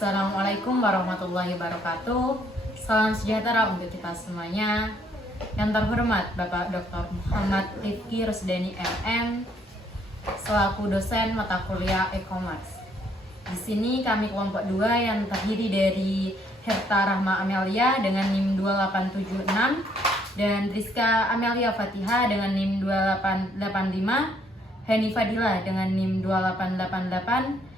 Assalamualaikum warahmatullahi wabarakatuh. Salam sejahtera untuk kita semuanya. Yang terhormat Bapak Dr. Muhammad Rifki Rusdani MM selaku dosen mata kuliah e-commerce. Di sini kami kelompok 2 yang terdiri dari Herta Rahma Amelia dengan NIM 2876 dan Rizka Amelia Fatiha dengan NIM 2885, Hani Fadila dengan NIM 2888,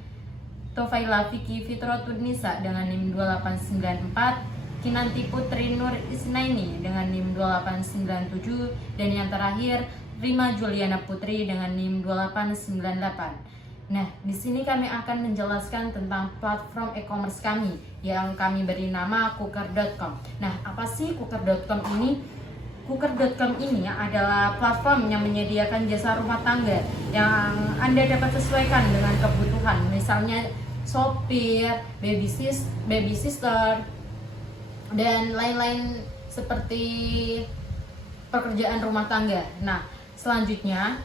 Tofaila Fiki Fitrotud Nisa dengan NIM 2894, Kinanti Putri Nur Isnaini dengan NIM 2897, dan yang terakhir Rima Juliana Putri dengan NIM 2898. Nah, di sini kami akan menjelaskan tentang platform e-commerce kami yang kami beri nama Cooker.com. Nah, apa sih Cooker.com ini? Cooker.com ini adalah platform yang menyediakan jasa rumah tangga yang Anda dapat sesuaikan dengan kebutuhan, misalnya sopir, baby sister, dan lain-lain seperti pekerjaan rumah tangga. Nah, selanjutnya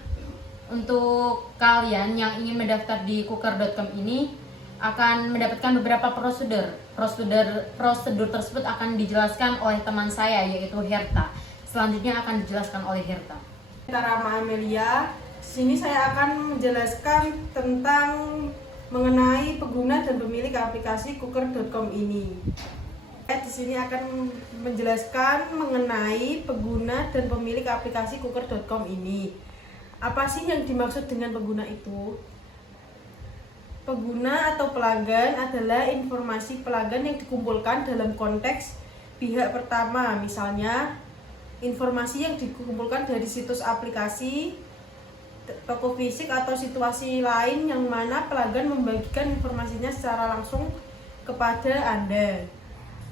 untuk kalian yang ingin mendaftar di Cooker.com ini akan mendapatkan beberapa prosedur. Prosedur tersebut akan dijelaskan oleh teman saya, yaitu Herta. Selanjutnya akan dijelaskan oleh Herta. Rahma Amelia. Sini saya akan menjelaskan tentang mengenai pengguna dan pemilik aplikasi Cooker.com ini. Di sini akan menjelaskan mengenai pengguna dan pemilik aplikasi Cooker.com ini. Apa sih yang dimaksud dengan pengguna itu? Pengguna atau pelanggan adalah informasi pelanggan yang dikumpulkan dalam konteks pihak pertama, misalnya informasi yang dikumpulkan dari situs aplikasi, toko fisik, atau situasi lain yang mana pelanggan membagikan informasinya secara langsung kepada Anda.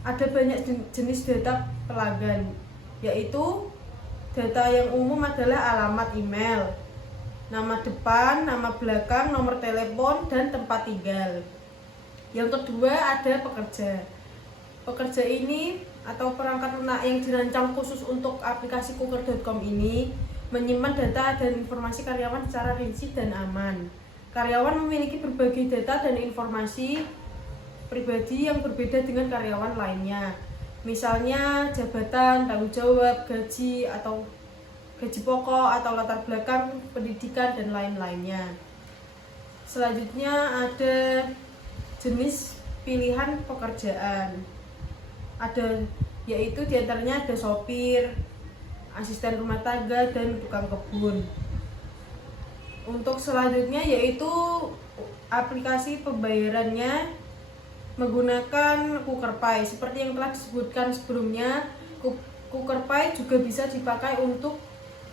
Ada banyak jenis data pelanggan, yaitu data yang umum adalah alamat email, nama depan, nama belakang, nomor telepon, dan tempat tinggal. Yang kedua ada pekerja. Pekerja ini atau perangkat lunak yang dirancang khusus untuk aplikasi Cooker.com ini menyimpan data dan informasi karyawan secara rinci dan aman. Karyawan memiliki berbagai data dan informasi pribadi yang berbeda dengan karyawan lainnya. Misalnya jabatan, tanggung jawab, gaji atau gaji pokok, atau latar belakang pendidikan dan lain-lainnya. Selanjutnya ada jenis pilihan pekerjaan. Yaitu diantaranya ada sopir, asisten rumah tangga, dan tukang kebun. Untuk selanjutnya yaitu aplikasi pembayarannya menggunakan CookerPay. Seperti yang telah disebutkan sebelumnya, CookerPay juga bisa dipakai untuk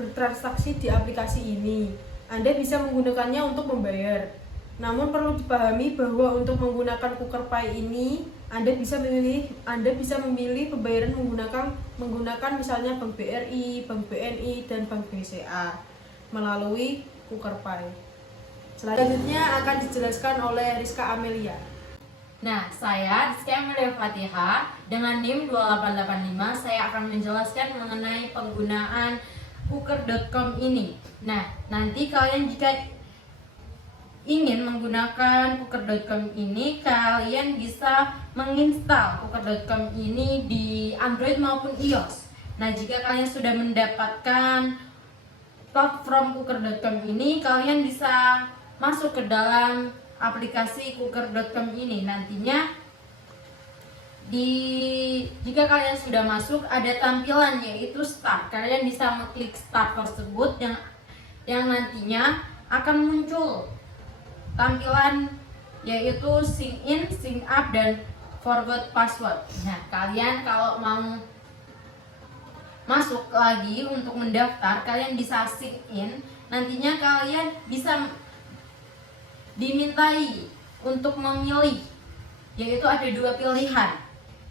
bertransaksi di aplikasi ini. Anda bisa menggunakannya untuk membayar. Namun perlu dipahami bahwa untuk menggunakan CookerPay ini Anda bisa memilih pembayaran menggunakan misalnya Bank BRI, Bank BNI, dan Bank BCA melalui CookerPay. Selanjutnya akan dijelaskan oleh Rizka Amelia. Nah, saya Rizka Amelia Fatiha dengan NIM 2885. Saya akan menjelaskan mengenai penggunaan Cooker.com ini. Nah, nanti kalian jika ingin menggunakan Cooker.com ini, kalian bisa menginstal Cooker.com ini di Android maupun iOS. Nah, jika kalian sudah mendapatkan platform Cooker.com ini, kalian bisa masuk ke dalam aplikasi Cooker.com ini. Nantinya jika kalian sudah masuk, ada tampilan yaitu Start. Kalian bisa mengklik Start tersebut yang nantinya akan muncul tampilan yaitu sign in, sign up, dan forward password. Nah, kalian kalau mau masuk lagi untuk mendaftar, kalian bisa sign in. Nantinya kalian bisa dimintai untuk memilih, yaitu ada 2 pilihan.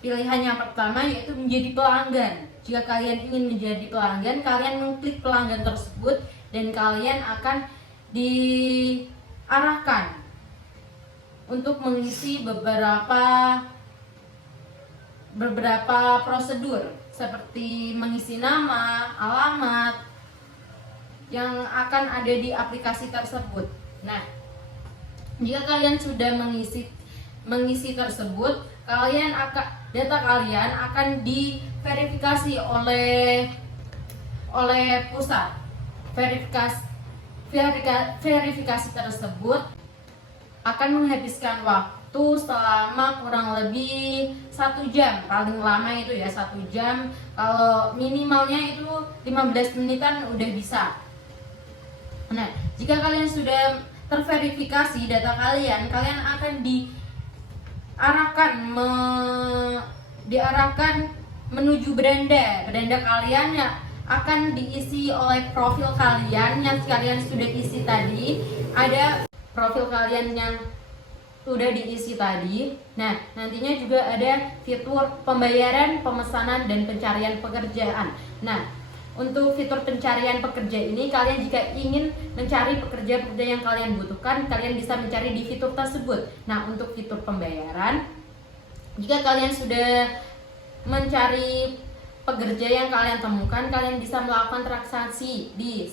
Pilihan yang pertama yaitu menjadi pelanggan. Jika kalian ingin menjadi pelanggan, kalian mengklik pelanggan tersebut dan kalian akan diarahkan untuk mengisi beberapa prosedur seperti mengisi nama, alamat yang akan ada di aplikasi tersebut. Nah, jika kalian sudah mengisi mengisi tersebut, data kalian akan diverifikasi oleh pusat. Verifikasi tersebut akan menghabiskan waktu selama kurang lebih 1 jam, paling lama itu ya 1 jam, kalau minimalnya itu 15 menitan udah bisa. Nah, jika kalian sudah terverifikasi data kalian akan diarahkan menuju beranda kalian ya, akan diisi oleh profil kalian yang kalian sudah isi tadi. Ada profil kalian yang sudah diisi tadi. Nah, nantinya juga ada fitur pembayaran, pemesanan, dan pencarian pekerjaan. Nah, untuk fitur pencarian pekerja ini, kalian jika ingin mencari pekerja-pekerja yang kalian butuhkan, kalian bisa mencari di fitur tersebut. Nah, untuk fitur pembayaran, jika kalian sudah mencari pekerja yang kalian temukan, kalian bisa melakukan transaksi di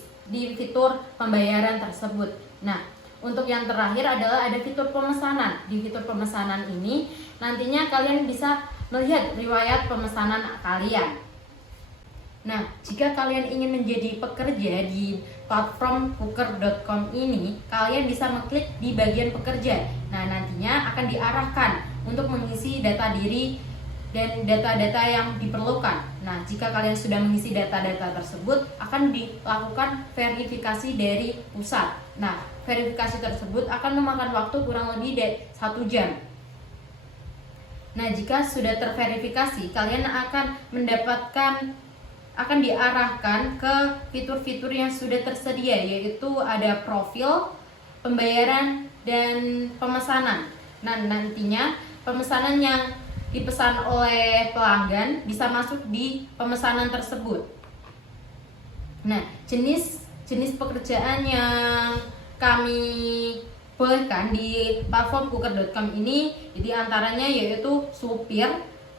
fitur pembayaran tersebut. Nah, untuk yang terakhir adalah ada fitur pemesanan. Di fitur pemesanan ini nantinya kalian bisa melihat riwayat pemesanan kalian. Nah, jika kalian ingin menjadi pekerja di platform Kuker.com ini, kalian bisa mengklik di bagian pekerja. Nah, nantinya akan diarahkan untuk mengisi data diri dan data-data yang diperlukan. Nah, jika kalian sudah mengisi data-data tersebut, akan dilakukan verifikasi dari pusat. Nah, verifikasi tersebut akan memakan waktu kurang lebih dari 1 jam. Nah, jika sudah terverifikasi, kalian akan diarahkan ke fitur-fitur yang sudah tersedia, yaitu ada profil, pembayaran, dan pemesanan. Nah, nantinya pemesanan yang dipesan oleh pelanggan bisa masuk di pemesanan tersebut. Nah, jenis pekerjaan yang kami bolehkan di platform Kuker.com ini diantaranya yaitu supir,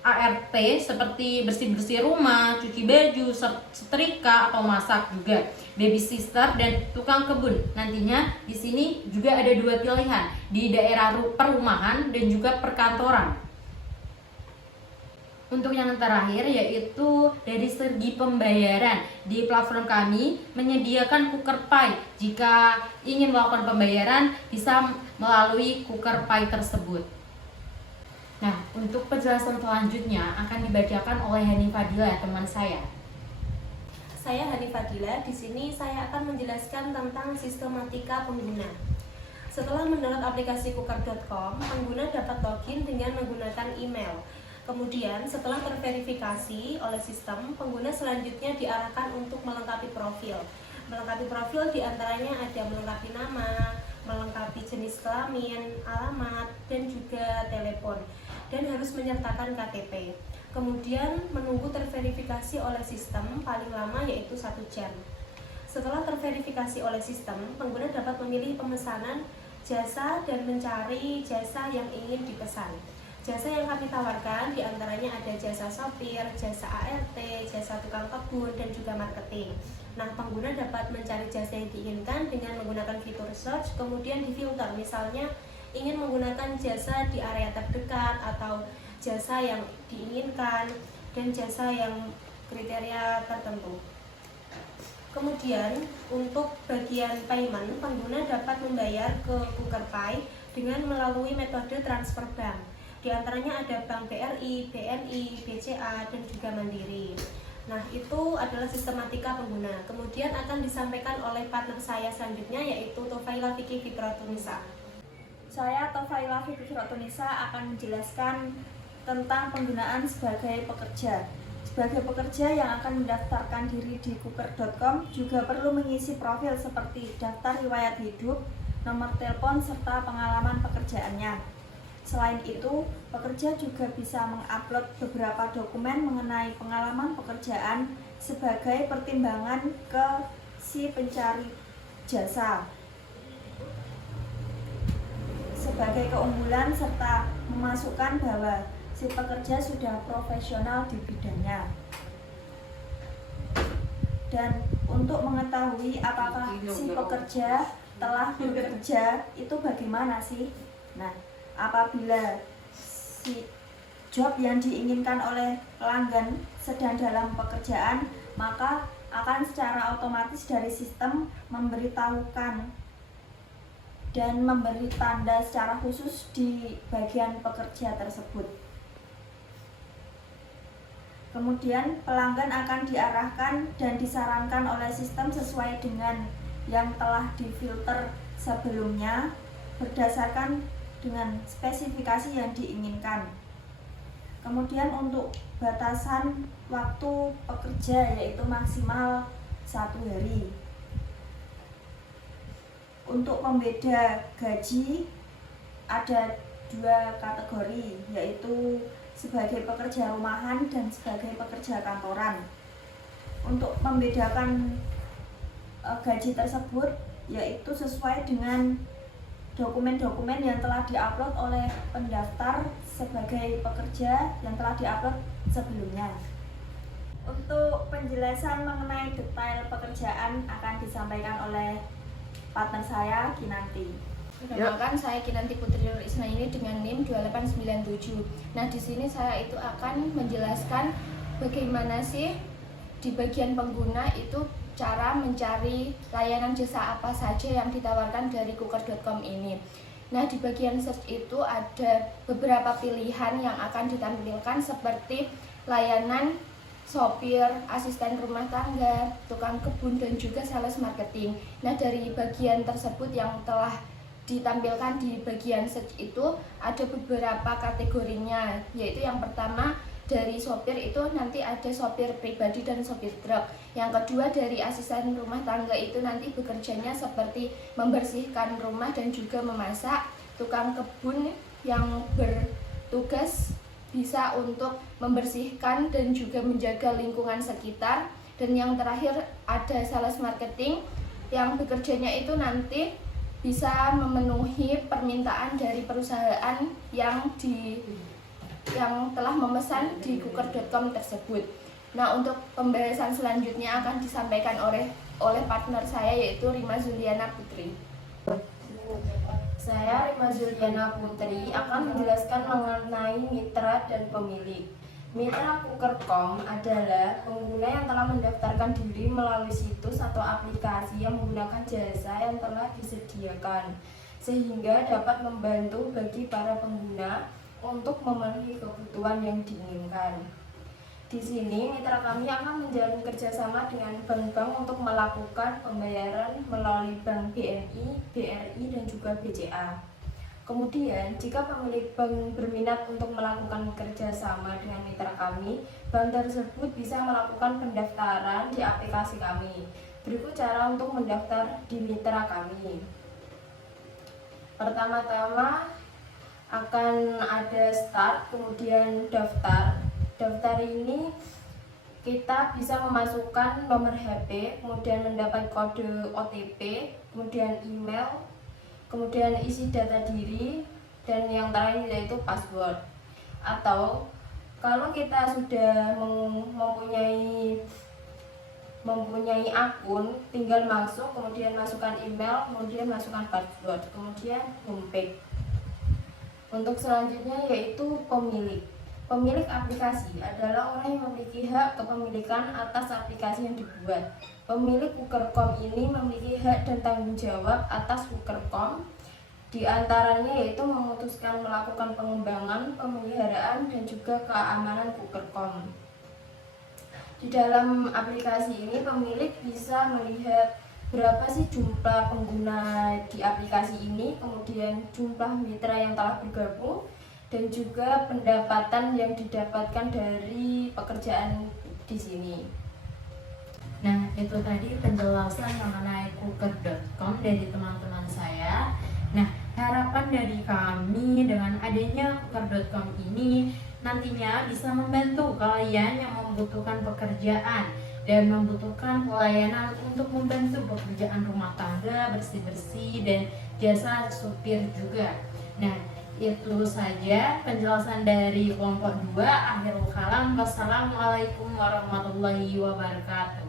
ART seperti bersih-bersih rumah, cuci baju, setrika atau masak juga, babysitter, dan tukang kebun. Nantinya di sini juga ada 2 pilihan, di daerah perumahan dan juga perkantoran. Untuk yang terakhir yaitu dari segi pembayaran, di platform kami menyediakan KukerPay. Jika ingin melakukan pembayaran bisa melalui KukerPay tersebut. Nah, untuk penjelasan selanjutnya akan dibacakan oleh Hani Fadila, teman saya. Saya Hani Fadila. Di sini saya akan menjelaskan tentang sistematika pengguna. Setelah mendownload aplikasi Kuker.com, pengguna dapat login dengan menggunakan email. Kemudian setelah terverifikasi oleh sistem, pengguna selanjutnya diarahkan untuk melengkapi profil. Melengkapi profil diantaranya ada melengkapi nama, melengkapi jenis kelamin, alamat, dan juga telepon, dan harus menyertakan KTP. Kemudian menunggu terverifikasi oleh sistem paling lama yaitu 1 jam. Setelah terverifikasi oleh sistem, pengguna dapat memilih pemesanan jasa dan mencari jasa yang ingin dipesan. Jasa yang kami tawarkan diantaranya ada jasa sopir, jasa ART, jasa tukang kebun, dan juga marketing. Nah, pengguna dapat mencari jasa yang diinginkan dengan menggunakan fitur search, kemudian difilter. Misalnya ingin menggunakan jasa di area terdekat atau jasa yang diinginkan dan jasa yang kriteria tertentu. Kemudian untuk bagian payment, pengguna dapat membayar ke KukerPay dengan melalui metode transfer bank. Di antaranya ada Bank BRI, BNI, BCA, dan juga Mandiri. Nah, itu adalah sistematika pengguna. Kemudian akan disampaikan oleh partner saya selanjutnya yaitu Tofaila Fikri Fitratunisa. Saya Tofaila Fikri Fitratunisa akan menjelaskan tentang penggunaan sebagai pekerja. Sebagai pekerja yang akan mendaftarkan diri di Kuker.com juga perlu mengisi profil seperti daftar riwayat hidup, nomor telepon, serta pengalaman pekerjaannya. Selain itu, pekerja juga bisa mengupload beberapa dokumen mengenai pengalaman pekerjaan sebagai pertimbangan ke si pencari jasa. Sebagai keunggulan serta memasukkan bahwa si pekerja sudah profesional di bidangnya. Dan untuk mengetahui apakah si pekerja telah bekerja itu bagaimana sih? Nah, apabila si job yang diinginkan oleh pelanggan sedang dalam pekerjaan, maka akan secara otomatis dari sistem memberitahukan dan memberi tanda secara khusus di bagian pekerja tersebut. Kemudian pelanggan akan diarahkan dan disarankan oleh sistem sesuai dengan yang telah difilter sebelumnya berdasarkan dengan spesifikasi yang diinginkan. Kemudian untuk batasan waktu pekerja yaitu maksimal 1 hari. Untuk pembeda gaji ada 2 kategori, yaitu sebagai pekerja rumahan dan sebagai pekerja kantoran. Untuk membedakan gaji tersebut yaitu sesuai dengan dokumen-dokumen yang telah diupload oleh pendaftar sebagai pekerja yang telah diupload sebelumnya. Untuk penjelasan mengenai detail pekerjaan akan disampaikan oleh partner saya, Kinanti. Perkenalkan, saya Kinanti Putri Nur Ismaili dengan NIM 2897. Nah, di sini saya itu akan menjelaskan bagaimana sih di bagian pengguna itu cara mencari layanan jasa apa saja yang ditawarkan dari Kuker.com ini. Nah, di bagian search itu ada beberapa pilihan yang akan ditampilkan seperti layanan sopir, asisten rumah tangga, tukang kebun, dan juga sales marketing. Nah, dari bagian tersebut yang telah ditampilkan di bagian search itu ada beberapa kategorinya, yaitu yang pertama dari sopir itu nanti ada sopir pribadi dan sopir truk. Yang kedua dari asisten rumah tangga itu nanti bekerjanya seperti membersihkan rumah dan juga memasak. Tukang kebun yang bertugas bisa untuk membersihkan dan juga menjaga lingkungan sekitar. Dan yang terakhir ada sales marketing yang bekerjanya itu nanti bisa memenuhi permintaan dari perusahaan yang telah memesan di Kuker.com tersebut. Nah, untuk pembahasan selanjutnya akan disampaikan oleh partner saya yaitu Rima Zuliana Putri. Saya Rima Zuliana Putri akan menjelaskan mengenai mitra dan pemilik. Mitra Kuker.com adalah pengguna yang telah mendaftarkan diri melalui situs atau aplikasi yang menggunakan jasa yang telah disediakan, sehingga dapat membantu bagi para pengguna untuk memenuhi kebutuhan yang diinginkan. Di sini, mitra kami akan menjalin kerjasama dengan bank-bank untuk melakukan pembayaran melalui Bank BNI, BRI, dan juga BCA. Kemudian, jika pemilik bank berminat untuk melakukan kerjasama dengan mitra kami, bank tersebut bisa melakukan pendaftaran di aplikasi kami. Berikut cara untuk mendaftar di mitra kami. Pertama-tama akan ada start, kemudian daftar. Daftar ini kita bisa memasukkan nomor HP, kemudian mendapat kode OTP, kemudian email, kemudian isi data diri, dan yang terakhir yaitu password. Atau kalau kita sudah mempunyai akun, tinggal masuk, kemudian masukkan email, kemudian masukkan password, kemudian homepage. Untuk selanjutnya yaitu pemilik. Pemilik aplikasi adalah orang yang memiliki hak kepemilikan atas aplikasi yang dibuat. Pemilik Kuker.com ini memiliki hak dan tanggung jawab atas Kuker.com, di antaranya yaitu memutuskan melakukan pengembangan, pemeliharaan, dan juga keamanan Kuker.com. Di dalam aplikasi ini pemilik bisa melihat berapa sih jumlah pengguna di aplikasi ini, kemudian jumlah mitra yang telah bergabung, dan juga pendapatan yang didapatkan dari pekerjaan di sini. Nah, itu tadi penjelasan mengenai Kuker.com dari teman-teman saya. Nah, harapan dari kami dengan adanya Kuker.com ini nantinya bisa membantu kalian yang membutuhkan pekerjaan dan membutuhkan pelayanan untuk membantu pekerjaan rumah tangga, bersih-bersih, dan jasa supir juga. Nah, itu saja penjelasan dari kelompok 2. Akhirul kalam. Wassalamualaikum warahmatullahi wabarakatuh.